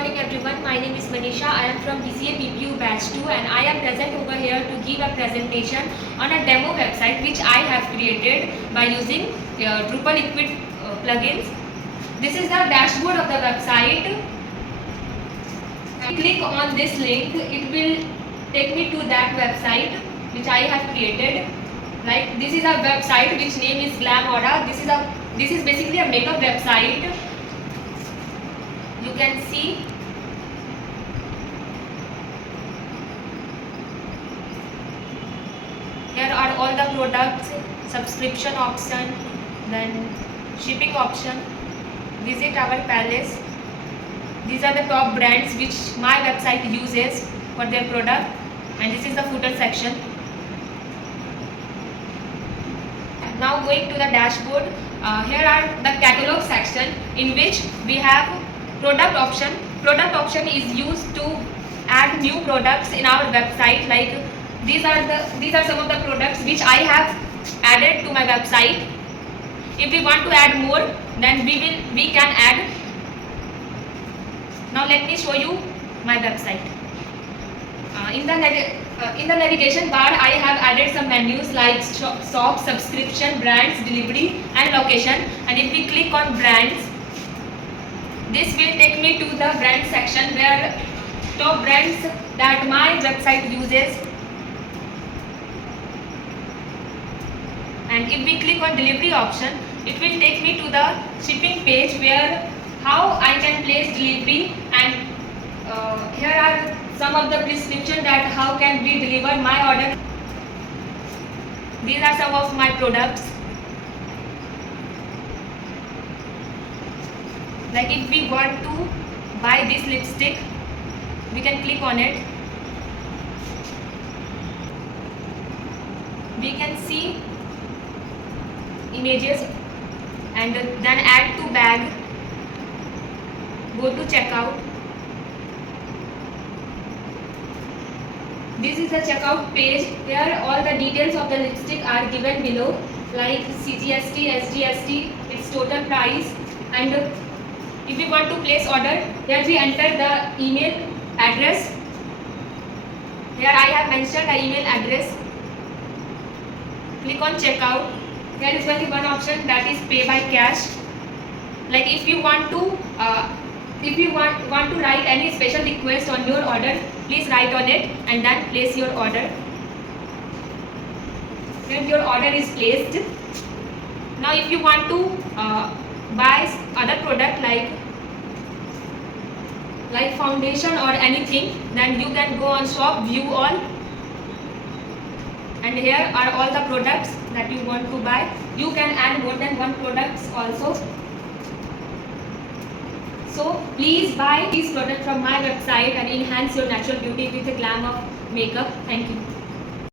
morning everyone, my name is Manisha. I am from BCA PPU batch 2 and I am present over here to give a presentation on a demo website which I have created by using Drupal equipped plugins. This is the dashboard of the website. Click on this link, it will take me to that website which I have created. Like this is a website which name is Glamora. This is basically a makeup website. You can see here are all the products, subscription option, then shipping option, visit our palace. These are the top brands which my website uses for their product, and this is the footer section. Now going to the dashboard, here are the catalog section in which we have product option. Product option is used to add new products in our website. Like these are some of the products which I have added to my website. If we want to add more, then we can add. Now let me show you my website. In the navigation bar, I have added some menus like shop, subscription, brands, delivery, and location. And if we click on brands, this will take me to the brand section where top brands that my website uses. And if we click on delivery option, it will take me to the shipping page where how I can place delivery, and here are some of the prescription that how can we deliver my order. These are some of my products. Like if we want to buy this lipstick, we can click on it. We can see images and then add to bag, go to checkout. This is the checkout page. Here all the details of the lipstick are given below, like CGST, SGST, its total price, and if we want to place order, here we enter the email address. Here I have mentioned the email address. Click on checkout. Here is only one option, that is pay by cash. Like if you want to write any special request on your order, please write on it and then place your order. Then your order is placed. Now if you want to buy other product like foundation or anything, then you can go on shop, view all, and here are all the products that you want to buy. You can add more than one products also. So please buy these products from my website and enhance your natural beauty with a glam of makeup. Thank you.